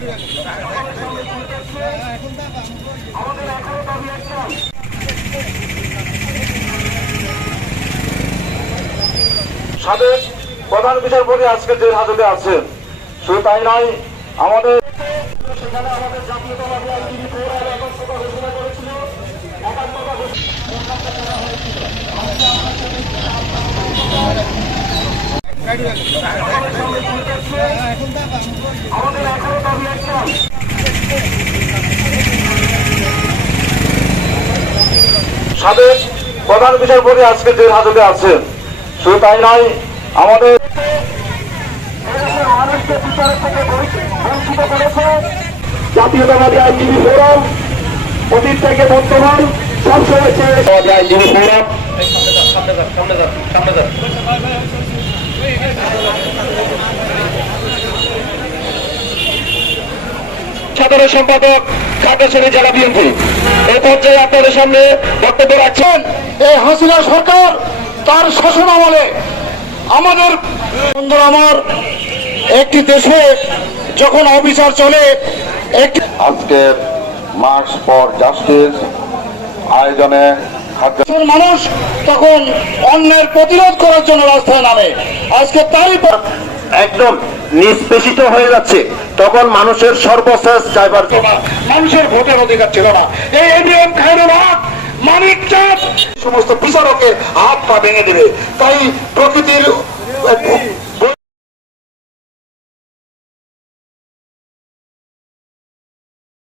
সাবেক প্রধান বিচারপতি আজকে জেল হাজতে আছেন। শুধু তাই নয়, আমাদের সেখানে আমাদের জাতীয়তাবাদী আইনজীবী ফোরাম একাত্মতা ঘোষণা করেছিল। একাত্মতা ঘোষণা আমাদের সাবেক প্রধান বিচারপতি আজকে জেল হাজতে আছেন। শুধু তাই নয়, আমাদের জাতীয়তাবাদী আইনজীবী ফোরাম অতীত থেকে বর্তমান সাধারণ সম্পাদক খাগড়াছড়ি জেলা বিএনপি। এই পর্যায়ে আপনাদের সামনে বক্তব্য রাখছেন এই হাসিনা সরকার তার শাসন আমলে। আমাদের বন্ধুরা আমার একটি দেশে যখন অবিচার চলে একটি আজকের মার্চ ফর জাস্টিস আয়োজনে মানুষ তখন অন্যের প্রতিরোধ করার জন্য রাস্তায় নামে। আজকে তারই একদম নিষ্পেষিত হয়ে যাচ্ছে। তখন মানুষের সর্বশেষ চাইবার ছিল না। মানুষের ভোটের অধিকার ছিল না। এই এবিএম খায়রুল হক মানিক চাঁদ সমস্ত বিচারকে হাত পা ভেঙে দেবে। তাই প্রকৃতির